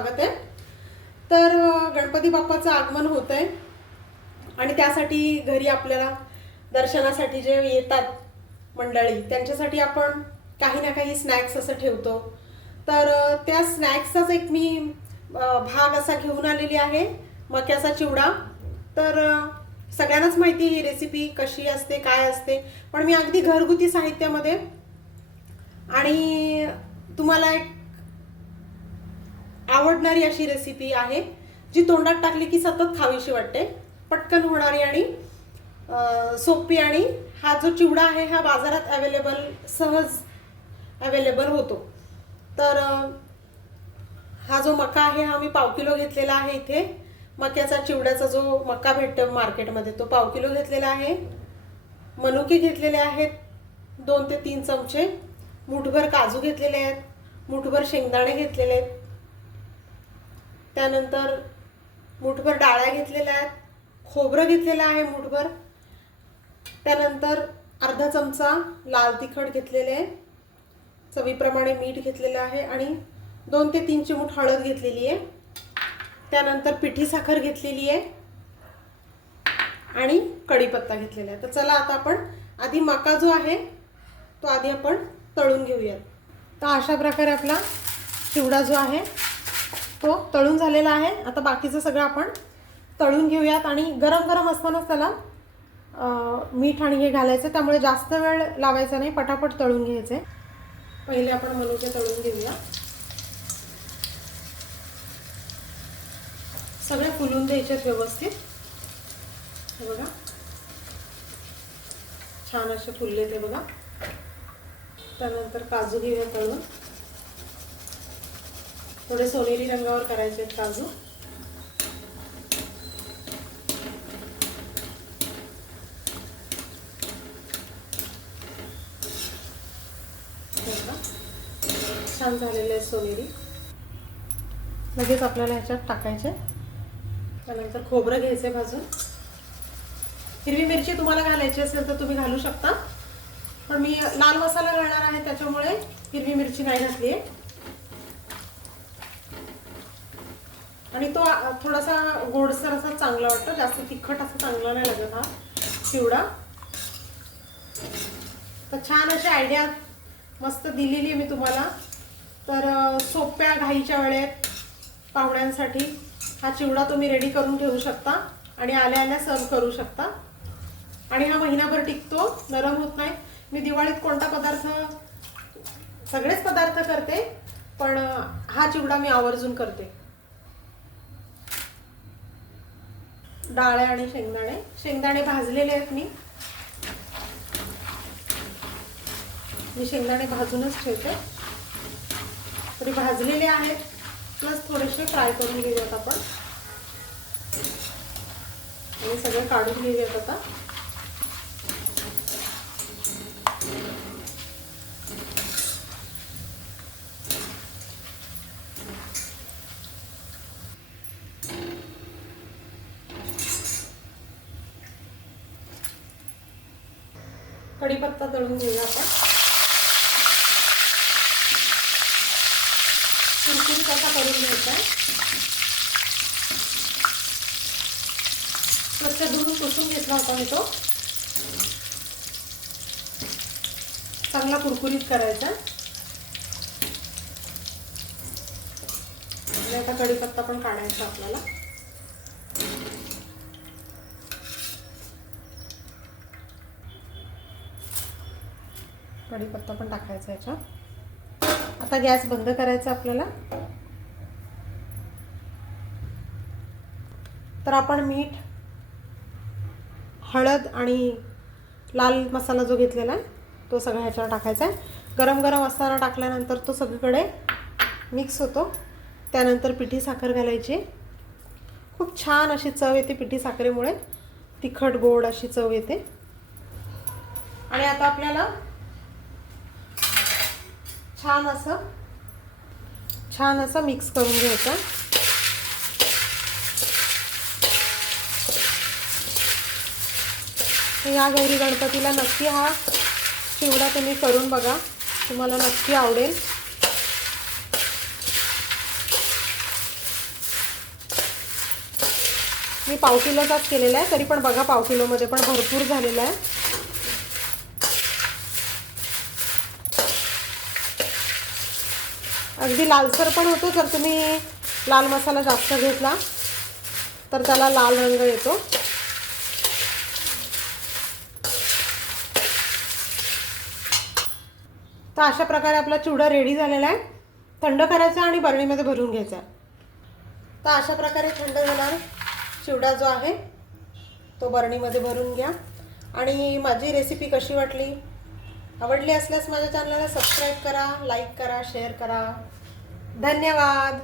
स्वागत आहे. तर गणपती बाप्पाचं आगमन होत आहे आणि त्यासाठी घरी आपल्याला दर्शनासाठी जे येतात मंडळी त्यांच्यासाठी आपण काही ना काही स्नॅक्स असं ठेवतो. तर त्या स्नॅक्सचाच एक मी भाग असा घेऊन आलेली आहे मक्याचा चिवडा. तर सगळ्यांनाच माहिती आहे ही रेसिपी कशी असते काय असते. पण मी अगदी घरगुती साहित्यामध्ये आणि तुम्हाला एक आवडणारी अशी रेसिपी आहे जी तोंडात टाकली की सतत खावीशी वाटते पटकन होणारी आणि सोपी आणि हा जो चिवडा आहे हा बाजारात अवेलेबल सहज अवेलेबल होतो. तर हा जो मका आहे हा मी पाव किलो घेतलेला आहे इथे. मक्याचा चिवड्याचा जो मका भेटतो मार्केटमध्ये तो पाव किलो घेतलेला आहे. मनुके घेतलेले आहेत दोन ते तीन चमचे. मुठभर काजू घेतलेले आहेत मुठभर शेंगदाणे घेतलेले आहेत. त्यानंतर मुठभर डाळ्या घेतलेल्या आहेत खोबरं घेतलेलं आहे मुठभर. त्यानंतर अर्धा चमचा लाल तिखट घेतलेले आहे. चवीप्रमाणे मीठ घेतलेलं आहे आणि दोन ते तीन चिमूट हळद घेतलेली आहे. त्यानंतर पिठी साखर घेतलेली आहे आणि कढीपत्ता घेतलेला आहे. तर चला आता आपण आधी मका जो आहे तो आधी आपण तळून घेऊयात. तर अशा प्रकारे आपला चिवडा जो आहे तो तळून झालेला आहे. आता बाकीचं सगळं आपण तळून घेऊयात आणि गरम गरम असतानाच त्याला मीठ आणि हे घालायचं. त्यामुळे जास्त वेळ लावायचा नाही पटापट तळून घ्यायचे. पहिले आपण मनुके तळून घेऊया. सगळे फुलून द्यायचे व्यवस्थित. हे बघा. छान असे फुलले ते बघा. त्यानंतर काजू घेऊया तळून. थोडे सोनेरी रंगावर करायचे आहेत काजू. छान झालेले आहेत सोनेरी. लगेच आपल्याला ह्याच्यात टाकायचे. त्यानंतर खोबरं घ्यायचे भाजून. हिरवी मिरची तुम्हाला घालायची असेल तर तुम्ही घालू शकता. पण मी लाल मसाला घालणार आहे त्याच्यामुळे हिरवी मिरची नाही घातली आहे. आणि तो थोडासा गोडसर असा चांगला वाटतो जास्त तिखट असं चांगला नाही लागत हा चिवडा. तर छान अशी आयडिया मस्त दिलेली आहे मी तुम्हाला. तर सोप्या घाईच्या वेळेत पाहुण्यांसाठी हा चिवडा तुम्ही रेडी करून ठेवू शकता आणि आल्या आल्या सर्व करू शकता. आणि हा महिनाभर टिकतो नरम होत नाही. मी दिवाळीत कोणता पदार्थ सगळेच पदार्थ करते पण हा चिवडा मी आवर्जून करते. डाळे आणि शेंगदाणे. शेंगदाणे भाजलेले आहेत मी. मी शेंगदाणे भाजूनच ठेवते. तरी भाजलेले आहेत. प्लस थोडेसे फ्राय करून घेऊयात आपण. आणि सगळे काढून घेऊयात आता. कढीपत्ता तळून घेऊया आपण. कुरकुरीत असा करून घ्यायचा? आहे स्वच्छ धुवून पुसून घेतला होता मी तो. चांगला कुरकुरीत करायचा. आणि आता कढीपत्ता पण काढायचा आपल्याला. कढीपत्ता पण टाकायचा याच्यात. आता गॅस बंद करायचा आपल्याला. तर आपण मीठ हळद आणि लाल मसाला जो घेतलेला आहे तो सगळा ह्याच्यावर टाकायचा आहे. गरम गरम असताना टाकल्यानंतर तो सगळीकडे मिक्स होतो. त्यानंतर पिठी साखर घालायची. खूप छान अशी चव येते पिठी साखरेमुळे. तिखट गोड अशी चव येते. आणि आता आपल्याला छान असं छान असं मिक्स करून घ्यायचं. या गौरी गणपतीला नक्की हा चिवडा तुम्ही करून बघा. तुम्हाला नक्की आवडेल. मी पाव किलोचाच केलेला आहे तरी पण बघा पाव किलोमध्ये पण भरपूर झालेला आहे. अगदी लालसर पण होतो जर तुम्ही लाल मसाला जास्त घेतला. तर त्याला लाल रंग येतो. तर अशा प्रकारे आपला चिवडा रेडी झालेला आहे. थंड करायचा आणि बरणीमध्ये भरून घ्यायचा. तर अशा प्रकारे थंड झाला चिवडा जो आहे तो बरणीमध्ये भरून घ्या. आणि माझी रेसिपी कशी वाटली? आवडली असल्यास माझ्या चॅनलला सबस्क्राईब करा लाईक करा शेअर करा. धन्यवाद.